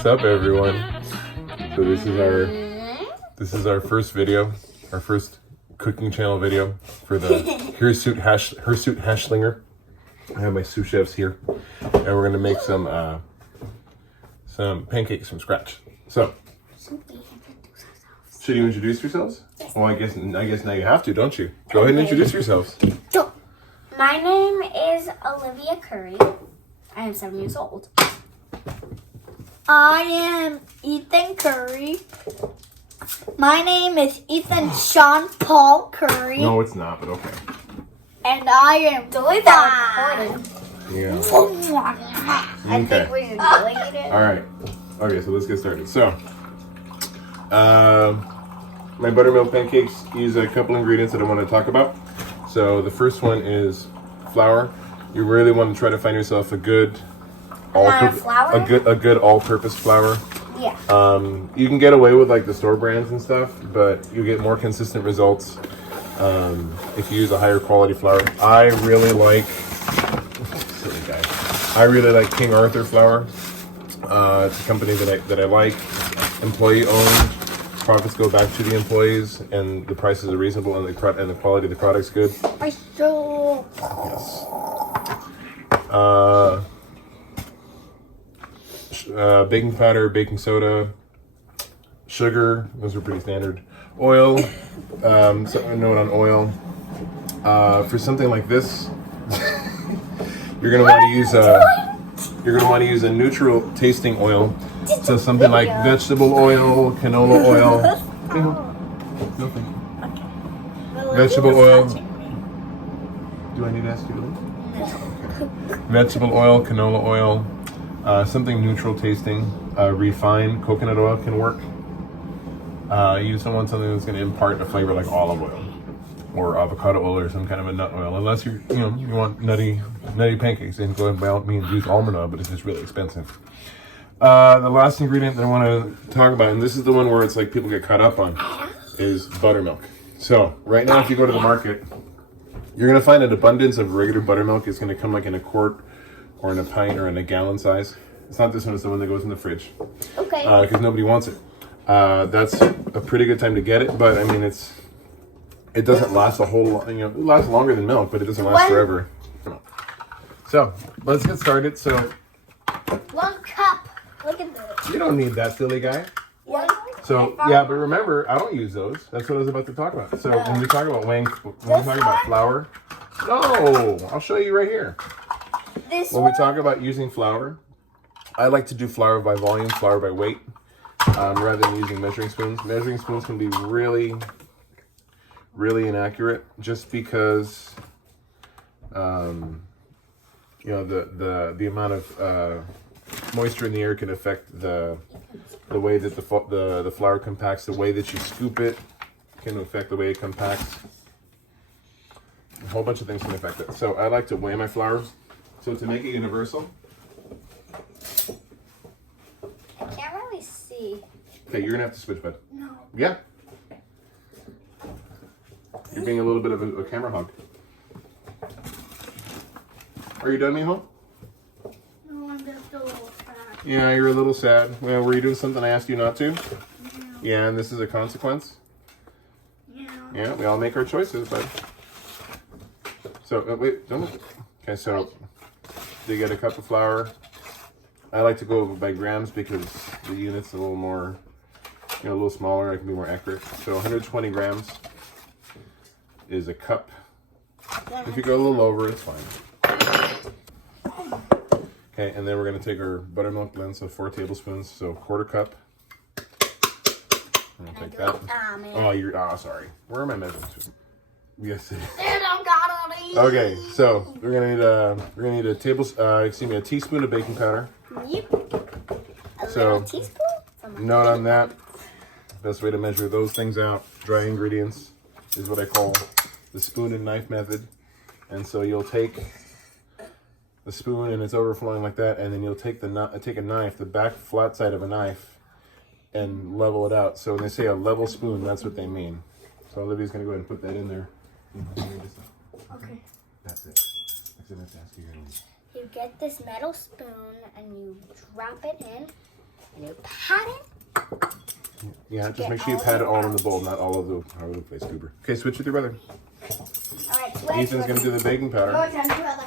What's up, everyone? So this is our first video, our first cooking channel video for the Hirsute Hashlinger. I have my sous chefs here, and we're gonna make some pancakes from scratch. So, should you introduce yourselves? Well, I guess now you have to, don't you? Go ahead and introduce yourselves. My name is Olivia Curry. I am 7 years old. I am Ethan Curry. My name is Ethan Sean Paul Curry. No, it's not, but okay. And I am Delete that recording. Yeah. I think we should delete it. All right. Okay, so let's get started. So, my buttermilk pancakes use a couple ingredients that I want to talk about. So the first one is flour. You really want to try to find yourself a good all-purpose flour. Yeah. You can get away with like the store brands and stuff, but you get more consistent results if you use a higher quality flour. I really like King Arthur flour. It's a company that I like. Employee owned. Profits go back to the employees, and the prices are reasonable, and the quality of the product's good. Yes. Baking powder, baking soda, sugar. Those are pretty standard. Oil. So a note on oil. For something like this, you're gonna want to use a neutral tasting oil. So something like vegetable oil, canola oil. No, thank you. Vegetable oil. Do I need to ask you to leave? No. Vegetable oil, canola oil, something neutral tasting. Refined coconut oil can work. You just don't want something that's going to impart a flavor like olive oil or avocado oil or some kind of a nut oil. Unless you want nutty pancakes, then go ahead by all means use almond oil, but it's just really expensive. The last ingredient that I want to talk about, and this is the one where it's like people get caught up on, is buttermilk. So right now, if you go to the market, you're going to find an abundance of regular buttermilk. It's going to come like in a quart or in a pint or in a gallon size. It's not this one, it's the one that goes in the fridge. Okay. Because nobody wants it. That's a pretty good time to get it, but I mean, it doesn't last a whole lot. It lasts longer than milk, but it doesn't last forever. So let's get started. So 1 cup. Look at this. you don't need that, silly guy. So yeah, but remember, I don't use those. That's what I was about to talk about. So when we talk about flour, no, I'll show you right here. When we talk about using flour, I like to do flour by volume, flour by weight, rather than using measuring spoons. Measuring spoons can be really, really inaccurate, just because the amount of moisture in the air can affect the way that the flour compacts. The way that you scoop it can affect the way it compacts. A whole bunch of things can affect it. So I like to weigh my flour. So to make it universal. I can't really see. Okay, you're gonna have to switch, bud. No. Yeah. You're being a little bit of a camera hog. Are you done, mijo? No, I'm just a little sad. Yeah, you're a little sad. Well, were you doing something I asked you not to? Yeah, and this is a consequence? Yeah, we all make our choices, bud. So, wait, don't look. Okay, so you get a cup of flour. I like to go by grams because the unit's a little more, a little smaller. I can be more accurate. So 120 grams is a cup. If you go a little over, it's fine. Okay, and then we're going to take our buttermilk blend, so 4 tablespoons, so 1/4 cup. I'm going to take that. Oh, sorry. Where are my measurements? Yes. Okay, so we're gonna need a teaspoon of baking powder. Yep. So Teaspoon? note on that. Best way to measure those things out, dry ingredients, is what I call the spoon and knife method. And so you'll take the spoon and it's overflowing like that, and then you'll take a knife, the back flat side of a knife, and level it out. So when they say a level spoon, that's what they mean. So Olivia's gonna go ahead and put that in there. Okay. That's it. You get this metal spoon and you drop it in. And you pat it. Yeah, just make sure you pat it all in the bowl, not all over the place, Goober. Okay, switch with your brother. Alright, switch. Ethan's gonna do the baking powder. Your turn, brother.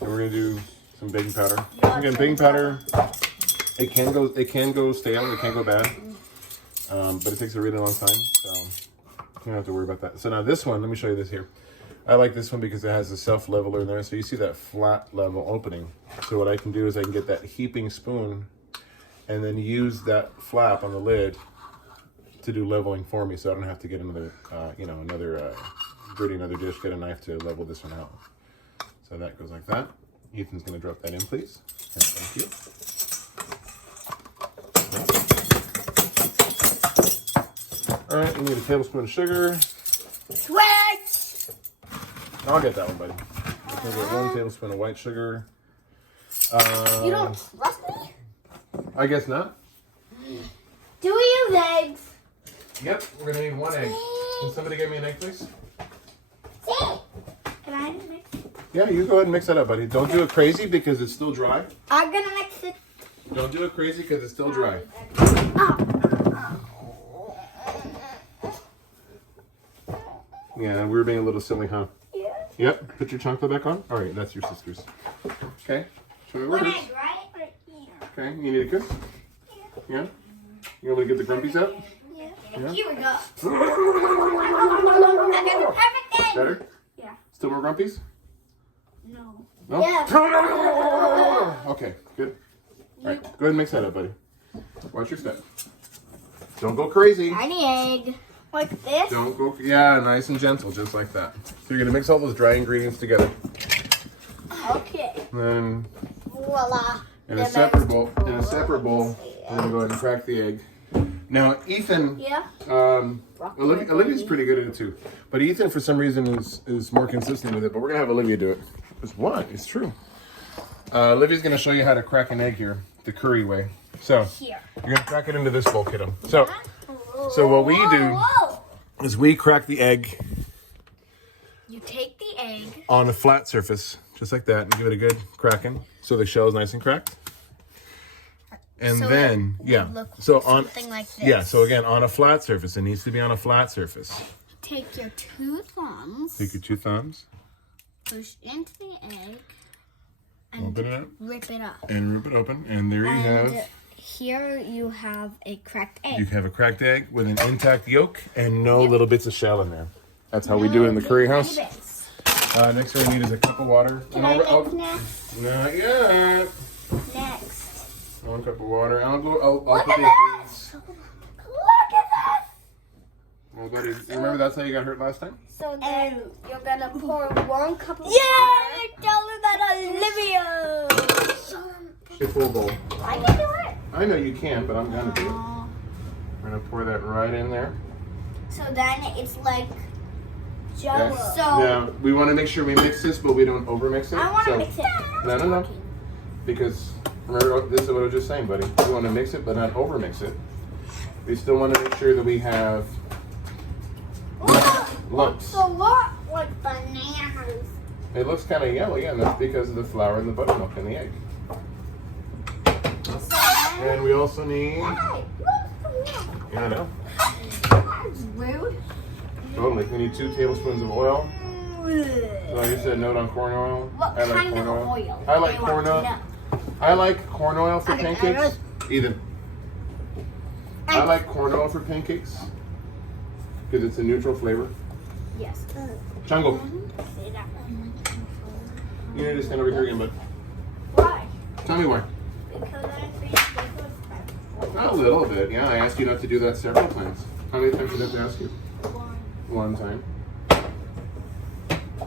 And we're gonna do some baking powder. Again, baking powder, it can go stale, it can go bad. But it takes a really long time, so you don't have to worry about that. So now this one, let me show you this here. I like this one because it has a self-leveler in there, so you see that flat level opening. So what I can do is I can get that heaping spoon and then use that flap on the lid to do leveling for me, so I don't have to get another, dirty another dish, get a knife to level this one out. So that goes like that. Ethan's gonna drop that in, please. And thank you. All right, you need a tablespoon of sugar. Switch. I'll get that one, buddy. I'm gonna get 1 tablespoon of white sugar. You don't trust me? I guess not. Do we use eggs? Yep, we're gonna need 1 egg. Can somebody get me an egg, please? Can I mix it? Yeah, you go ahead and mix that up, buddy. Don't do it crazy because it's still dry. I'm gonna mix it. Don't do it crazy because it's still dry. Yeah, we were being a little silly, huh? Yeah. Yep, put your chocolate back on. All right, that's your sister's. Okay, show me where 1 it is. egg, right? Right here. Okay, you need a kiss? Yeah? You want me to get the grumpies out? Yeah. Yeah. Here we go. I got the perfect egg. Better? Yeah. Still more grumpies? No. No? Yeah. Okay, good. All right, go ahead and mix that up, buddy. Watch your step. Don't go crazy. Tiny egg. Like this? Don't go, yeah, nice and gentle, just like that. So you're gonna mix all those dry ingredients together. Okay. And then Voila. in a separate bowl, we're gonna go ahead and crack the egg. Now, Ethan, Yeah. Olivia's pretty good at it too. But Ethan, for some reason, is more consistent with it. But we're gonna have Olivia do it. It's what? It's true. Olivia's gonna show you how to crack an egg here, the curry way. So Here. you're gonna crack it into this bowl, kiddo. So what we do Whoa. is we crack the egg You take the egg. on a flat surface, just like that, and give it a good cracking, so the shell is nice and cracked. And So then, it yeah, would look so on, something like this. yeah, so again, on a flat surface, it needs to be on a flat surface. Take your 2 thumbs. Take your 2 thumbs, Push into the egg. And open it up, rip it up. and rip it open, and there you And have, here you have a cracked egg. you have a cracked egg with an intact yolk and no little bits of shell in there. That's how we do it in the curry house. Next thing we need is a cup of water. Can I mix next? Not yet. Next. 1 cup of water. I'll put the at ingredients. Look at Well, buddy, remember that's how you got hurt last time? So then you're gonna pour 1 cup of this. Yeah, tell me that Olivia. A full bowl. I can do it. I know you can, but I'm gonna do it. We're gonna pour that right in there. So then it's like Yeah. Jello. Now we want to make sure we mix this, but we don't overmix it. I want to So- mix it. No. Because remember, this is what I was just saying, buddy. We want to mix it, but not overmix it. We still want to make sure that we have lumps. It's a lot like bananas. It looks kind of yellow, yeah, and that's because of the flour and the buttermilk and the egg. So then, And we also need, hey, yeah, I know, rude. totally. We need 2 tablespoons of oil. So I just said note on corn oil. What I like kind corn of oil. oil? I like They want corn to oil. know. I like corn oil for Okay, pancakes. Ethan. I like corn oil for pancakes because it's a neutral flavor. Yes. Jungle, Say that. you need to stand over here again, bud. Why? Tell me why. Because I'm pretty good. A little bit, yeah. I asked you not to do that several times. How many times did I have to ask you? 1 time.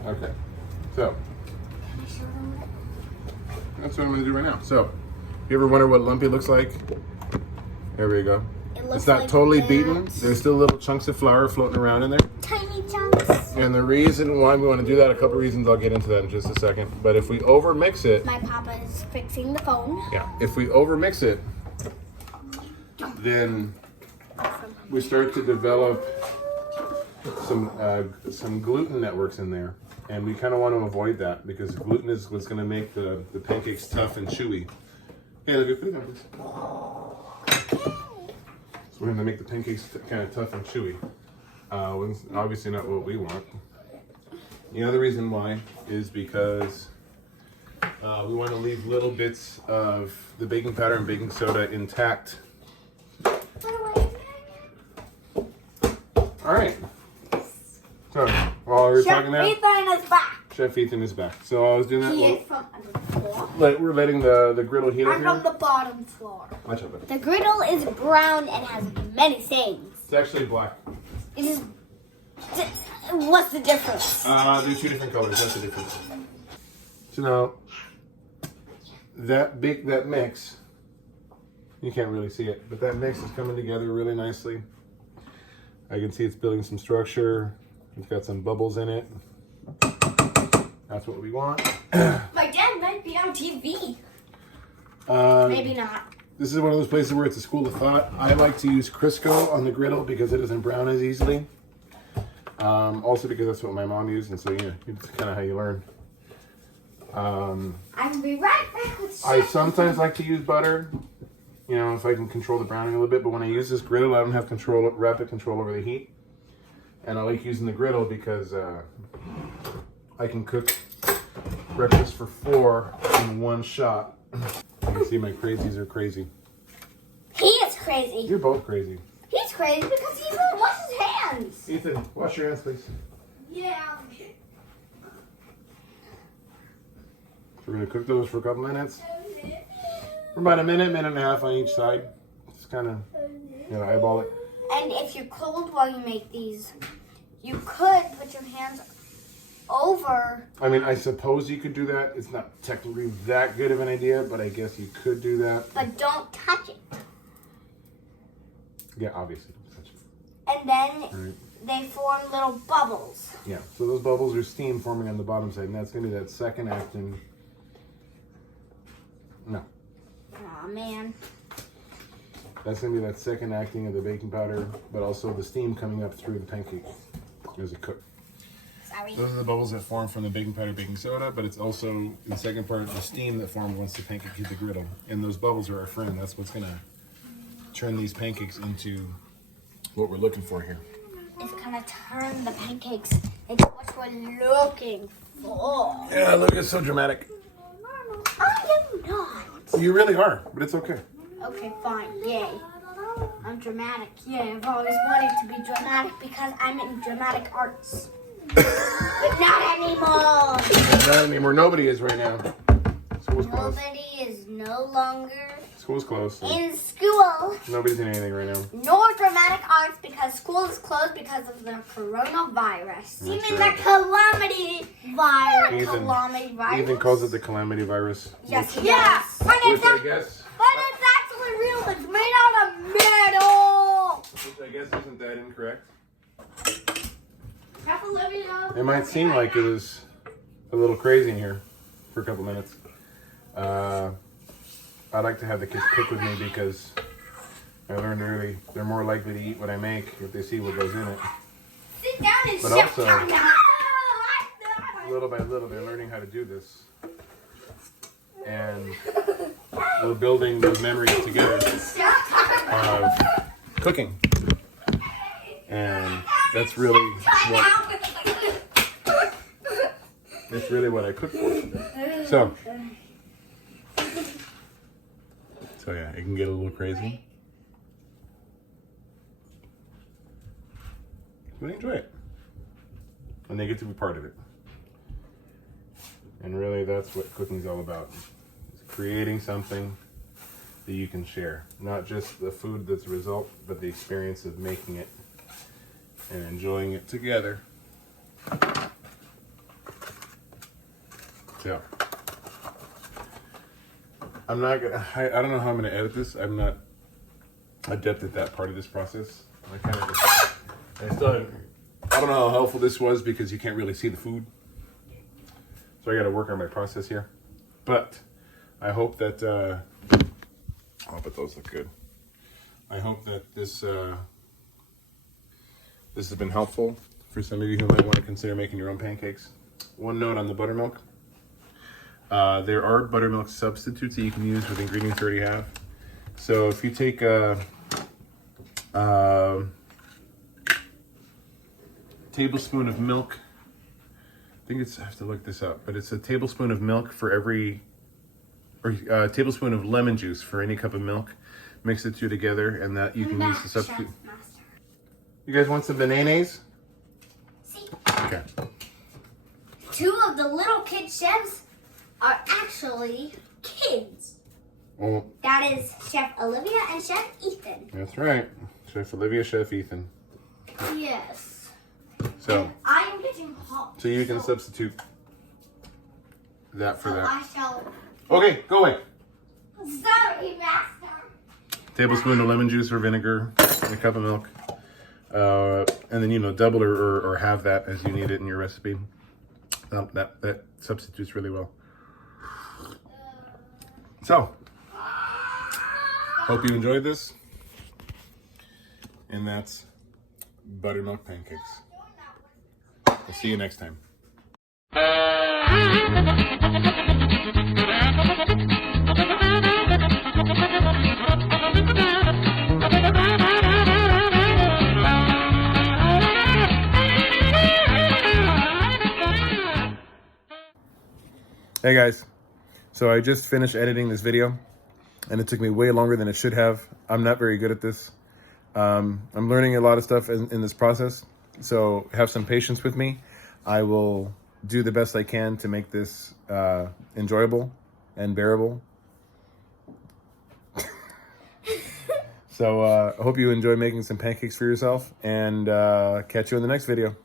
Okay. So, that's what I'm going to do right now. So, you ever wonder what lumpy looks like? There we go. It looks It's not like totally that. beaten. There's still little chunks of flour floating around in there. Tiny chunks. And the reason why we want to do that, a couple reasons, I'll get into that in just a second. But if we overmix it, My papa is fixing the phone. yeah, if we overmix it, then we start to develop some gluten networks in there. And we kind of want to avoid that because gluten is what's going to make the pancakes tough and chewy. Hey, look, put it down, please. we're gonna make the pancakes kind of tough and chewy. Obviously not what we want. The other reason why is because we want to leave little bits of the baking powder and baking soda intact. All right. So while we were talking now, Ethan is back. Chef Ethan is back. So I was doing that. He is from under the floor. We're letting the griddle heat up I'm here. from the bottom floor. Watch out, buddy. The griddle is brown and has many things. It's actually black. It is. What's the difference? They're two different colors. That's the difference. So now that mix, you can't really see it, but that mix is coming together really nicely. I can see it's building some structure. It's got some bubbles in it. That's what we want. My dad might be on TV. Maybe not. This is one of those places where it's a school of thought. I like to use Crisco on the griddle because it doesn't brown as easily. Also because that's what my mom used, and so it's kind of how you learn. I'll be right back with Chef. I sometimes like to use butter, if I can control the browning a little bit. But when I use this griddle, I don't have rapid control over the heat. And I like using the griddle because I can cook breakfast for 4 in one shot. You can see my crazies are crazy. He is crazy. You're both crazy. He's crazy because he won't wash his hands. Ethan, wash your hands, please. Yeah. We're gonna cook those for a couple minutes. For about a minute and a half on each side. Just kind of, eyeball it. And if you're cold while you make these, you could put your hands over. I mean, I suppose you could do that. It's not technically that good of an idea, but I guess you could do that. But don't touch it. Yeah, obviously. Don't touch it. And then they form little bubbles. Yeah, so those bubbles are steam forming on the bottom side, and that's going to be that second acting. No. Aw, man. That's going to be that second acting of the baking powder, but also the steam coming up through the pancake as it cooks. Sorry. Those are the bubbles that form from the baking powder, baking soda, but it's also, in the second part, the steam that formed once the pancake hit the griddle. And those bubbles are our friend. That's what's going to turn these pancakes into what we're looking for here. It's gonna turn the pancakes into what we're looking for. Yeah, look, it's so dramatic. I am not. You really are, but it's okay. Okay, fine. Yay. I'm dramatic. Yay. I've always wanted to be dramatic because I'm in dramatic arts. But not anymore. Not anymore. Nobody is right now. School's closed. Nobody is no longer School's closed. So in school. nobody's in anything right now. Nor dramatic arts because school is closed because of the coronavirus. That's Even right. the calamity virus. Ethan- Calamity virus. Ethan calls it the calamity virus. Yes, he does. But Which it's, I guess, actually real. It's made out of metal. which I guess isn't that incorrect. Have Olivia. It might seem like it was a little crazy in here for a couple minutes. I like to have the kids cook with me because I learned early they're more likely to eat what I make if they see what goes in it. Sit down and But shut also- your mouth. Little by little, they're learning how to do this. And we're building those memories together of cooking. And that's really what I cook for. So yeah, it can get a little crazy. But I enjoy it. And they get to be part of it. And really that's what cooking's all about. It's creating something that you can share. Not just the food that's the result, but the experience of making it and enjoying it together. So I don't know how I'm gonna edit this. I'm not adept at that part of this process. I don't know how helpful this was because you can't really see the food. So I gotta work on my process here. But I hope that but those look good. I hope that this has been helpful for some of you who might want to consider making your own pancakes. One note on the buttermilk. There are buttermilk substitutes that you can use with ingredients you already have. So if you take Tablespoon of milk. I think I have to look this up, but it's a tablespoon of milk for every, or a tablespoon of lemon juice for any cup of milk. Mix the two together, and that you can use to substitute. You guys want some bananas? See, Okay. 2 of the little kid chefs are actually kids. Well, That is Chef Olivia and Chef Ethan. that's right. Chef Olivia, Chef Ethan. Yes. So, I am getting hot. so you can substitute that for So that. I shall. Okay, go away. Sorry, Master. Tablespoon of lemon juice or vinegar, a cup of milk, and then double or halve that as you need it in your recipe. That substitutes really well. So, hope you enjoyed this, and that's Buttermilk Pancakes. I'll see you next time. Hey guys, so I just finished editing this video and it took me way longer than it should have. I'm not very good at this. I'm learning a lot of stuff in this process, so have some patience with me. I will do the best I can to make this enjoyable and bearable. So I hope you enjoy making some pancakes for yourself, and catch you in the next video.